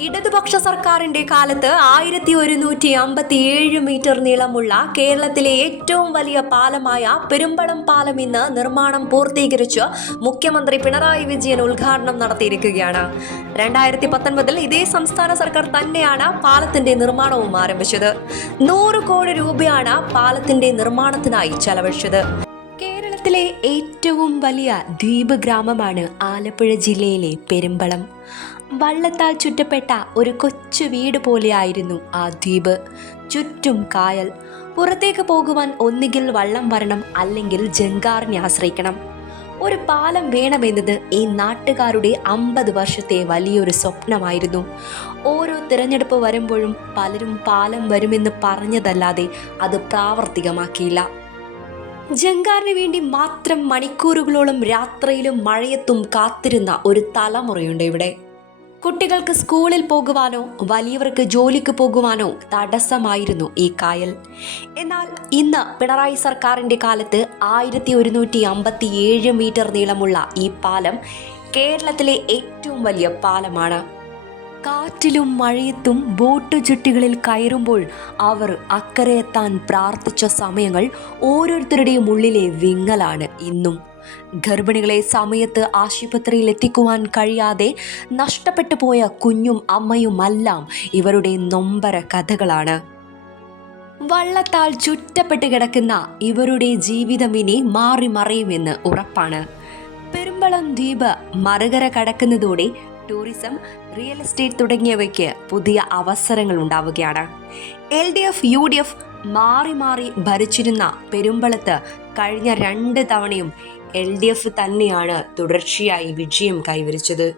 ഇടതുപക്ഷ സർക്കാരിന്റെ കാലത്ത് 1157 മീറ്റർ നീളമുള്ള കേരളത്തിലെ ഏറ്റവും വലിയ പാലമായ പെരുമ്പളം പാലം ഇന്ന് നിർമ്മാണം പൂർത്തീകരിച്ച് മുഖ്യമന്ത്രി പിണറായി വിജയൻ ഉദ്ഘാടനം നടത്തിയിരിക്കുകയാണ്. 2019 ഇതേ സംസ്ഥാന സർക്കാർ തന്നെയാണ് പാലത്തിന്റെ നിർമ്മാണവും ആരംഭിച്ചത്. 100 കോടി രൂപയാണ് പാലത്തിന്റെ നിർമ്മാണത്തിനായി ചെലവഴിച്ചത്. കേരളത്തിലെ ഏറ്റവും വലിയ ദ്വീപ് ഗ്രാമമാണ് ആലപ്പുഴ ജില്ലയിലെ പെരുമ്പളം. വള്ളത്താൽ ചുറ്റപ്പെട്ട ഒരു കൊച്ചു വീട് പോലെയായിരുന്നു ആ ദ്വീപ്. ചുറ്റും കായൽ. പുറത്തേക്ക് പോകുവാൻ ഒന്നുകിൽ വള്ളം വരണം, അല്ലെങ്കിൽ ജങ്കാറിനെ ആശ്രയിക്കണം. ഒരു പാലം വേണമെന്നത് ഈ നാട്ടുകാരുടെ 50 വർഷത്തെ വലിയൊരു സ്വപ്നമായിരുന്നു. ഓരോ തിരഞ്ഞെടുപ്പ് വരുമ്പോഴും പലരും പാലം വരുമെന്ന് പറഞ്ഞതല്ലാതെ അത് പ്രാവർത്തികമാക്കിയില്ല. ജങ്കാറിന് വേണ്ടി മാത്രം മണിക്കൂറുകളോളം രാത്രിയിലും മഴയത്തും കാത്തിരുന്ന ഒരു തലമുറയുണ്ട് ഇവിടെ. കുട്ടികൾക്ക് സ്കൂളിൽ പോകുവാനോ വലിയവർക്ക് ജോലിക്ക് പോകുവാനോ തടസ്സമായിരുന്നു ഈ കായൽ. എന്നാൽ ഇന്ന് പിണറായി സർക്കാരിൻ്റെ കാലത്ത് 1157 മീറ്റർ നീളമുള്ള ഈ പാലം കേരളത്തിലെ ഏറ്റവും വലിയ പാലമാണ്. കാറ്റിലും മഴയത്തും ബോട്ട് ചുറ്റികളിൽ കയറുമ്പോൾ അവർ അക്കരെ എത്താൻ പ്രാർത്ഥിച്ച സമയങ്ങൾ ഓരോരുത്തരുടെയും ഉള്ളിലെ വിങ്ങലാണ് ഇന്നും. ഗർഭിണികളെ സമയത്ത് ആശുപത്രിയിൽ എത്തിക്കുവാൻ കഴിയാതെ നഷ്ടപ്പെട്ടു പോയ കുഞ്ഞും അമ്മയുമെല്ലാം ഇവരുടെ നൊമ്പര കഥകളാണ്. വള്ളത്താൽ ചുറ്റപ്പെട്ട് കിടക്കുന്ന ഇവരുടെ ജീവിതം ഇനി മാറി മറയുമെന്ന് ഉറപ്പാണ്. പെരുമ്പളം ദ്വീപ് മറുകര കടക്കുന്നതോടെ ടൂറിസം, റിയൽ എസ്റ്റേറ്റ് തുടങ്ങിയവയ്ക്ക് പുതിയ അവസരങ്ങൾ ഉണ്ടാവുകയാണ്. LDF, UDF മാറി മാറി ഭരിച്ചിരുന്ന പെരുമ്പളത്ത് കഴിഞ്ഞ 2 തവണയും LDF തന്നെയാണ് തുടർച്ചയായി വിജയം കൈവരിച്ചത്.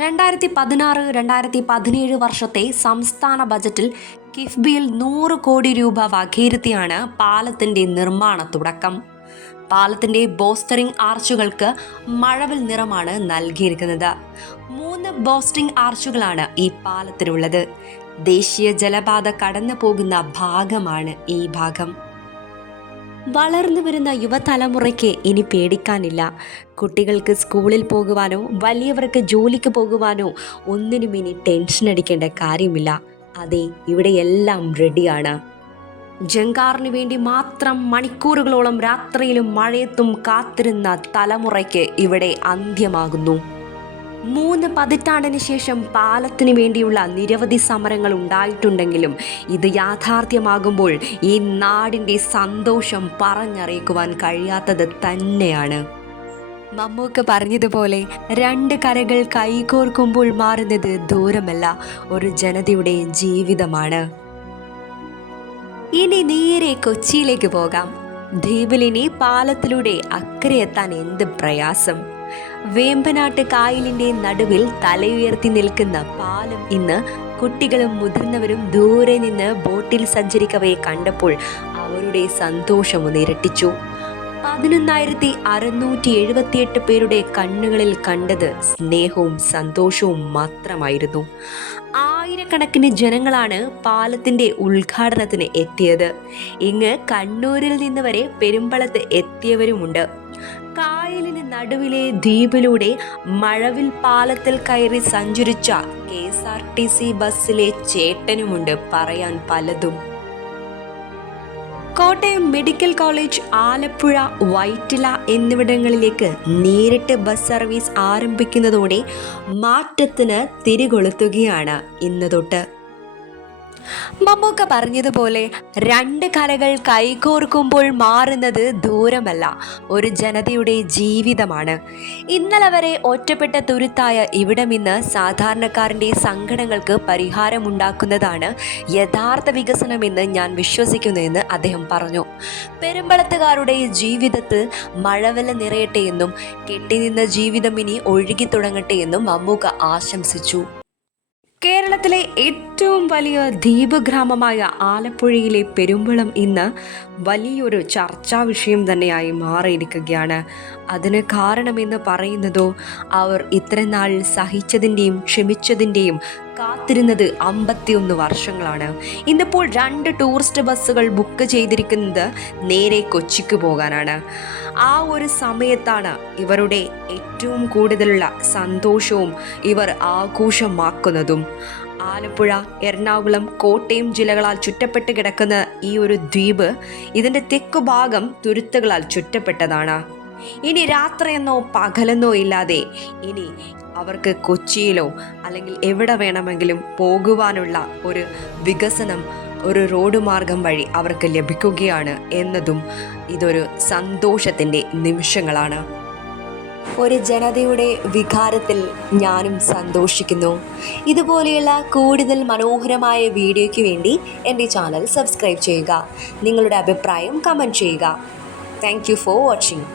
2016-2017 വർഷത്തെ സംസ്ഥാന ബജറ്റിൽ കിഫ്ബിയിൽ 100 കോടി രൂപ വകയിരുത്തിയാണ് പാലത്തിന്റെ നിർമ്മാണ തുടക്കം. പാലത്തിന്റെ ബോസ്റ്ററിംഗ് ആർച്ചുകൾക്ക് മഴവിൽ നിറമാണ് നൽകിയിരിക്കുന്നത്. 3 ബോസ്റ്ററിംഗ് ആർച്ചുകളാണ് ഈ പാലത്തിനുള്ളത്. ദേശീയ ജലപാത കടന്നു പോകുന്ന ഭാഗമാണ് ഈ ഭാഗം. വളർന്നു വരുന്ന യുവതലമുറയ്ക്ക് ഇനി പേടിക്കാനില്ല. കുട്ടികൾക്ക് സ്കൂളിൽ പോകുവാനോ വലിയവർക്ക് ജോലിക്ക് പോകുവാനോ ഒന്നിനും ഇനി ടെൻഷൻ അടിക്കേണ്ട കാര്യമില്ല. അതെ, ഇവിടെയെല്ലാം റെഡിയാണ്. ജങ്കാറിന് വേണ്ടി മാത്രം മണിക്കൂറുകളോളം രാത്രിയിലും മഴയത്തും കാത്തിരുന്ന തലമുറയ്ക്ക് ഇവിടെ അന്ത്യമാകുന്നു. 3 പതിറ്റാണ്ടിന് ശേഷം പാലത്തിന് വേണ്ടിയുള്ള നിരവധി സമരങ്ങൾ ഉണ്ടായിട്ടുണ്ടെങ്കിലും ഇത് യാഥാർത്ഥ്യമാകുമ്പോൾ ഈ നാടിൻ്റെ സന്തോഷം പറഞ്ഞറിയിക്കുവാൻ കഴിയാത്തത് തന്നെയാണ്. മമ്മൂക്ക പറഞ്ഞതുപോലെ 2 കരകൾ കൈകോർക്കുമ്പോൾ മാറുന്നത് ദൂരമല്ല, ഒരു ജനതയുടെ ജീവിതമാണ്. ഇനി നേരെ കൊച്ചിയിലേക്ക് പോകാം. ദ്വീപിലിനി പാലത്തിലൂടെ അക്കരെ എത്താൻ എന്ത് പ്രയാസം. വേമ്പനാട്ട് കായലിൻ്റെ നടുവിൽ തലയുയർത്തി നിൽക്കുന്ന പാലം ഇന്ന് കുട്ടികളും മുതിർന്നവരും ദൂരെ നിന്ന് ബോട്ടിൽ സഞ്ചരിക്കവേ കണ്ടപ്പോൾ അവരുടെ സന്തോഷമൊന്ന് ഇരട്ടിച്ചു. 11,678 പേരുടെ കണ്ണുകളിൽ കണ്ടത് സ്നേഹവും സന്തോഷവും മാത്രമായിരുന്നു. ആയിരക്കണക്കിന് ജനങ്ങളാണ് പാലത്തിന്റെ ഉദ്ഘാടനത്തിന് എത്തിയത്. ഇങ്ങ് കണ്ണൂരിൽ നിന്ന് വരെ പെരുമ്പളത്ത് എത്തിയവരുമുണ്ട്. കായലിന് നടുവിലെ ദ്വീപിലൂടെ മഴവിൽ പാലത്തിൽ കയറി സഞ്ചരിച്ച KSRTC ബസ്സിലെ ചേട്ടനുമുണ്ട് പറയാൻ പലതും. കോട്ടയം മെഡിക്കൽ കോളേജ്, ആലപ്പുഴ, വൈറ്റില എന്നിവിടങ്ങളിലേക്ക് നേരിട്ട് ബസ് സർവീസ് ആരംഭിക്കുന്നതോടെ മാറ്റത്തിന് തിരികൊളുത്തുകയാണ് ഇന്ന് തൊട്ട്. മമ്മൂക്ക പറഞ്ഞതുപോലെ 2 കലകൾ കൈകോർക്കുമ്പോൾ മാറുന്നത് ദൂരമല്ല, ഒരു ജനതയുടെ ജീവിതമാണ്. ഇന്നലെ വരെ ഒറ്റപ്പെട്ട തുരുത്തായ ഇവിടമിന്ന് സാധാരണക്കാരൻ്റെ സങ്കടങ്ങൾക്ക് പരിഹാരമുണ്ടാക്കുന്നതാണ് യഥാർത്ഥ വികസനമെന്ന് ഞാൻ വിശ്വസിക്കുന്നുവെന്ന് അദ്ദേഹം പറഞ്ഞു. പെരുമ്പളത്തുകാരുടെ ജീവിതത്തിൽ മഴവെള്ള നിറയട്ടെ എന്നും കെട്ടിനിന്ന ജീവിതം ഇനി ഒഴുകി തുടങ്ങട്ടെ എന്നും മമ്മൂക്ക ആശംസിച്ചു. കേരളത്തിലെ ഏറ്റവും വലിയ ദ്വീപ് ഗ്രാമമായ ആലപ്പുഴയിലെ പെരുമ്പളം ഇന്ന് വലിയൊരു ചർച്ചാ വിഷയം തന്നെയായി മാറിയിരിക്കുകയാണ്. അതിന് കാരണമെന്ന് പറയുന്നതോ അവർ ഇത്രനാൾ സഹിച്ചതിൻ്റെയും ക്ഷമിച്ചതിൻ്റെയും കാത്തിരുന്നത് 51 വർഷങ്ങളാണ്. ഇന്നിപ്പോൾ 2 ടൂറിസ്റ്റ് ബസ്സുകൾ ബുക്ക് ചെയ്തിരിക്കുന്നത് നേരെ കൊച്ചിക്ക് പോകാനാണ്. ആ ഒരു സമയത്താണ് ഇവരുടെ ഏറ്റവും കൂടുതലുള്ള സന്തോഷവും ഇവർ ആഘോഷമാക്കുന്നതും. ആലപ്പുഴ, എറണാകുളം, കോട്ടയം ജില്ലകളാൽ ചുറ്റപ്പെട്ട് കിടക്കുന്ന ഈ ഒരു ദ്വീപ് ഇതിൻ്റെ തെക്കു ഭാഗം തുരുത്തുകളാൽ ചുറ്റപ്പെട്ടതാണ്. ഇനി രാത്രിയെന്നോ പകലെന്നോ ഇല്ലാതെ ഇനി അവർക്ക് കൊച്ചിയിലോ അല്ലെങ്കിൽ എവിടെ വേണമെങ്കിലും പോകുവാനുള്ള ഒരു വികസനം ഒരു റോഡ് മാർഗം വഴി അവർക്ക് ലഭിക്കുകയാണ് എന്നതും ഇതൊരു സന്തോഷത്തിൻ്റെ നിമിഷങ്ങളാണ്. ഒരു ജനതയുടെ വികാരത്തിൽ ഞാനും സന്തോഷിക്കുന്നു. ഇതുപോലെയുള്ള കൂടുതൽ മനോഹരമായ വീഡിയോയ്ക്ക് വേണ്ടി എൻ്റെ ചാനൽ സബ്സ്ക്രൈബ് ചെയ്യുക. നിങ്ങളുടെ അഭിപ്രായം കമൻറ്റ് ചെയ്യുക. Thank you for watching.